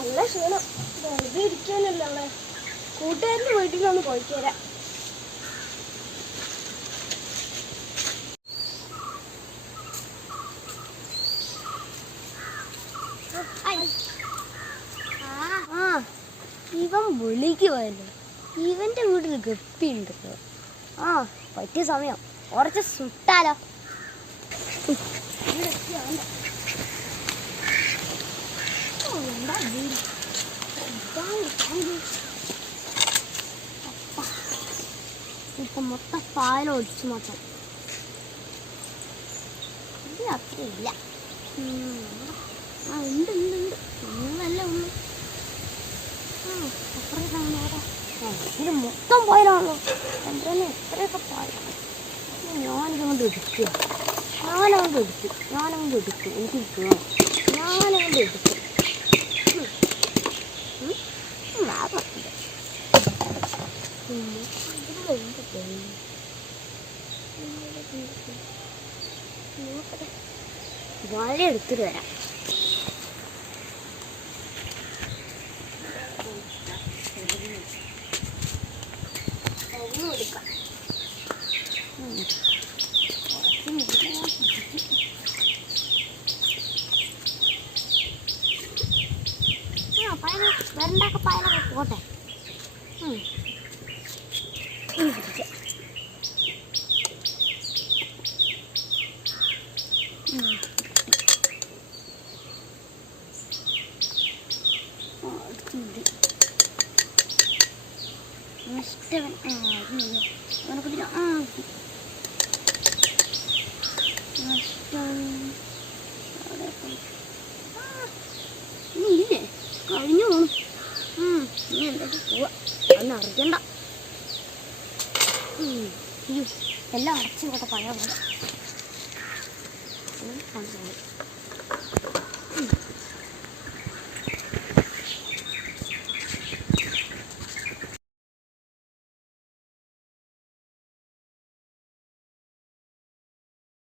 നല്ല ക്ഷീണം. വെറുതെ ഇരിക്കാനല്ലേ. കൂട്ടുകാരൻ്റെ വീട്ടിലൊന്ന് പോയിട്ട് വരാം. ഇവൻ വിളിക്കുമല്ലോ. ഇവന്റെ വീട്ടിൽ ഗപ്പിയുണ്ടല്ലോ. പറ്റിയ സമയം. കുറച്ച് സുട്ടാലോ. ഇപ്പൊ മൊത്തം പാലം ഒഴിച്ചു മൊത്തം. ഇത് അത്രയില്ല. ഉണ്ട് ഉണ്ട് ഉണ്ട്. ഒന്നല്ല ഉള്ളു. ഇത് മൊത്തം പോയാലാണല്ലോ. എൻ്റെ എത്രയൊക്കെ പാലാണ്. ഞാനിതുകൊണ്ട് എടുക്കുക. ഞാനങ്ങോട്ട് എടുത്തു. എനിക്ക് വേണം. ഞാനങ്ങോട്ട് എടുത്തു. വല എടുത്തിട്ട് വരാം. വരണ്ടൊക്കെ പായലൊക്കെ പോട്ടെ. നഷ്ടവൻ ഇല്ലേ കഴിഞ്ഞു പോണു. ഇനി എന്തായാലും പോവാ. അന്ന് അറിയണ്ട. എല്ലാം അടച്ചു പോട്ടെ പഴയ പോലെ.